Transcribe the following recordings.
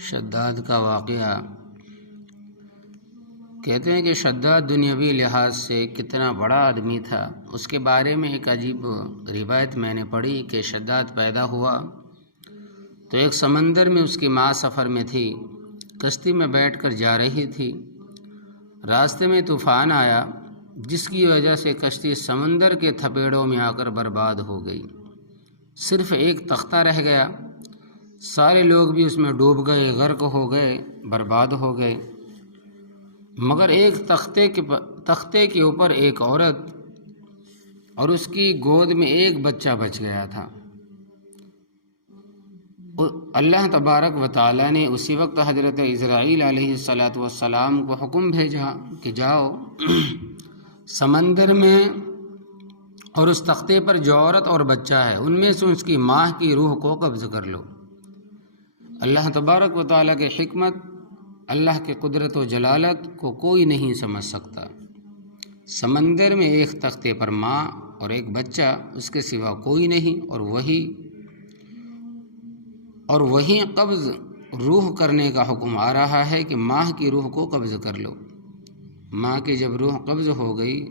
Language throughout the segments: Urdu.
شداد کا واقعہ۔ کہتے ہیں کہ شداد دنیاوی لحاظ سے کتنا بڑا آدمی تھا۔ اس کے بارے میں ایک عجیب روایت میں نے پڑھی کہ شداد پیدا ہوا تو ایک سمندر میں اس کی ماں سفر میں تھی، کشتی میں بیٹھ کر جا رہی تھی۔ راستے میں طوفان آیا جس کی وجہ سے کشتی سمندر کے تھپیڑوں میں آ کر برباد ہو گئی۔ صرف ایک تختہ رہ گیا، سارے لوگ بھی اس میں ڈوب گئے، غرق ہو گئے، برباد ہو گئے، مگر ایک تختے کے اوپر ایک عورت اور اس کی گود میں ایک بچہ بچ گیا تھا۔ اللہ تبارک و تعالیٰ نے اسی وقت حضرت عزرائیل علیہ السلام کو حکم بھیجا کہ جاؤ سمندر میں اور اس تختے پر جو عورت اور بچہ ہے ان میں سے اس کی ماں کی روح کو قبض کر لو۔ اللہ تبارک و تعالیٰ کی حکمت، اللہ کی قدرت و جلالت کو کوئی نہیں سمجھ سکتا۔ سمندر میں ایک تختے پر ماں اور ایک بچہ، اس کے سوا کوئی نہیں، اور وہی قبض روح کرنے کا حکم آ رہا ہے کہ ماں کی روح کو قبض کر لو۔ ماں کی جب روح قبض ہو گئی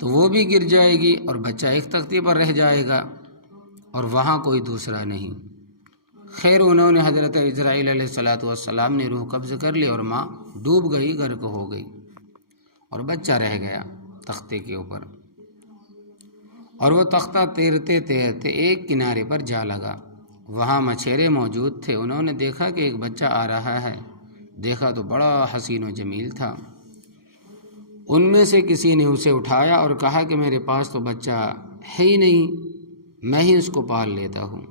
تو وہ بھی گر جائے گی اور بچہ ایک تختے پر رہ جائے گا اور وہاں کوئی دوسرا نہیں۔ خیر انہوں نے حضرت عزرائیل علیہ السلام نے روح قبض کر لی اور ماں ڈوب گئی، غرق ہو گئی اور بچہ رہ گیا تختے کے اوپر۔ اور وہ تختہ تیرتے تیرتے ایک کنارے پر جا لگا۔ وہاں مچھیرے موجود تھے، انہوں نے دیکھا کہ ایک بچہ آ رہا ہے، دیکھا تو بڑا حسین و جمیل تھا۔ ان میں سے کسی نے اسے اٹھایا اور کہا کہ میرے پاس تو بچہ ہے ہی نہیں، میں ہی اس کو پال لیتا ہوں۔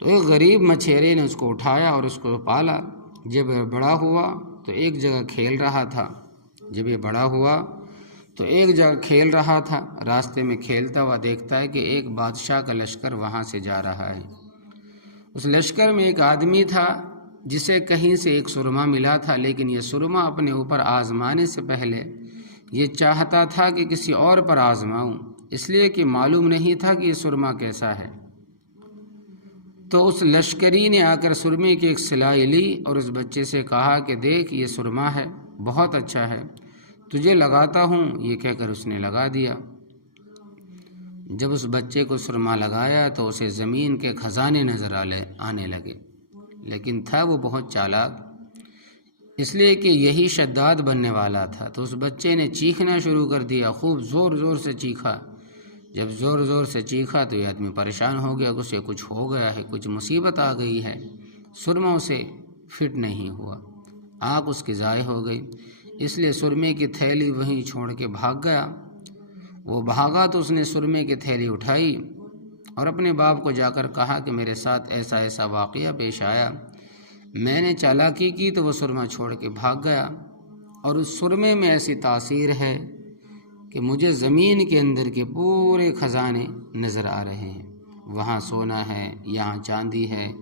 تو ایک غریب مچھیرے نے اس کو اٹھایا اور اس کو پالا۔ جب بڑا ہوا تو ایک جگہ کھیل رہا تھا، راستے میں کھیلتا ہوا دیکھتا ہے کہ ایک بادشاہ کا لشکر وہاں سے جا رہا ہے۔ اس لشکر میں ایک آدمی تھا جسے کہیں سے ایک سرما ملا تھا، لیکن یہ سرما اپنے اوپر آزمانے سے پہلے یہ چاہتا تھا کہ کسی اور پر آزماؤں، اس لیے کہ معلوم نہیں تھا کہ یہ سرما کیسا ہے۔ تو اس لشکری نے آ کر سرمے کی ایک سلائی لی اور اس بچے سے کہا کہ دیکھ یہ سرما ہے، بہت اچھا ہے، تجھے لگاتا ہوں، یہ کہہ کر اس نے لگا دیا۔ جب اس بچے کو سرما لگایا تو اسے زمین کے خزانے نظر آنے لگے، لیکن تھا وہ بہت چالاک، اس لیے کہ یہی شداد بننے والا تھا۔ تو اس بچے نے چیخنا شروع کر دیا، خوب زور زور سے چیخا۔ جب زور زور سے چیخا تو یہ آدمی پریشان ہو گیا، اسے کچھ ہو گیا ہے، کچھ مصیبت آ گئی ہے۔ سرما اسے فٹ نہیں ہوا، آنکھ اس کی ضائع ہو گئی، اس لیے سرمے کی تھیلی وہیں چھوڑ کے بھاگ گیا۔ وہ بھاگا تو اس نے سرمے کی تھیلی اٹھائی اور اپنے باپ کو جا کر کہا کہ میرے ساتھ ایسا ایسا واقعہ پیش آیا، میں نے چالاکی کی تو وہ سرما چھوڑ کے بھاگ گیا، اور اس سرمے میں ایسی تاثیر ہے کہ مجھے زمین کے اندر کے پورے خزانے نظر آ رہے ہیں، وہاں سونا ہے، یہاں چاندی ہے،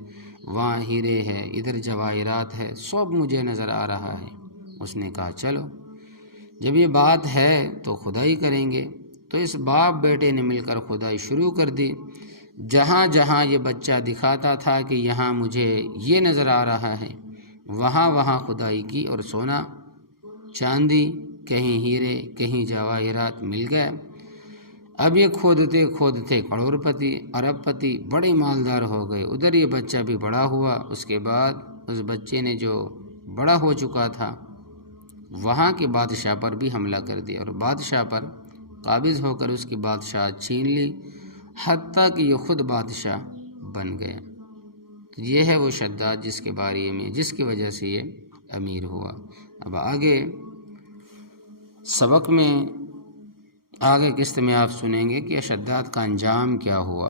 وہاں ہیرے ہے، ادھر جواہرات ہے، سب مجھے نظر آ رہا ہے۔ اس نے کہا چلو جب یہ بات ہے تو خدائی کریں گے۔ تو اس باپ بیٹے نے مل کر خدائی شروع کر دی۔ جہاں جہاں یہ بچہ دکھاتا تھا کہ یہاں مجھے یہ نظر آ رہا ہے، وہاں وہاں خدائی کی اور سونا چاندی، کہیں ہیرے کہیں جواہرات مل گئے۔ اب یہ کھودتے کھودتے کروڑ پتی، ارب پتی، بڑے مالدار ہو گئے۔ ادھر یہ بچہ بھی بڑا ہوا، اس کے بعد اس بچے نے جو بڑا ہو چکا تھا وہاں کے بادشاہ پر بھی حملہ کر دیا اور بادشاہ پر قابض ہو کر اس کی بادشاہت چھین لی، حتیٰ کہ یہ خود بادشاہ بن گیا۔ تو یہ ہے وہ شداد جس کے بارے میں، جس کی وجہ سے یہ امیر ہوا۔ اب آگے سبق میں، آگے قسط میں آپ سنیں گے کہ شداد کا انجام کیا ہوا۔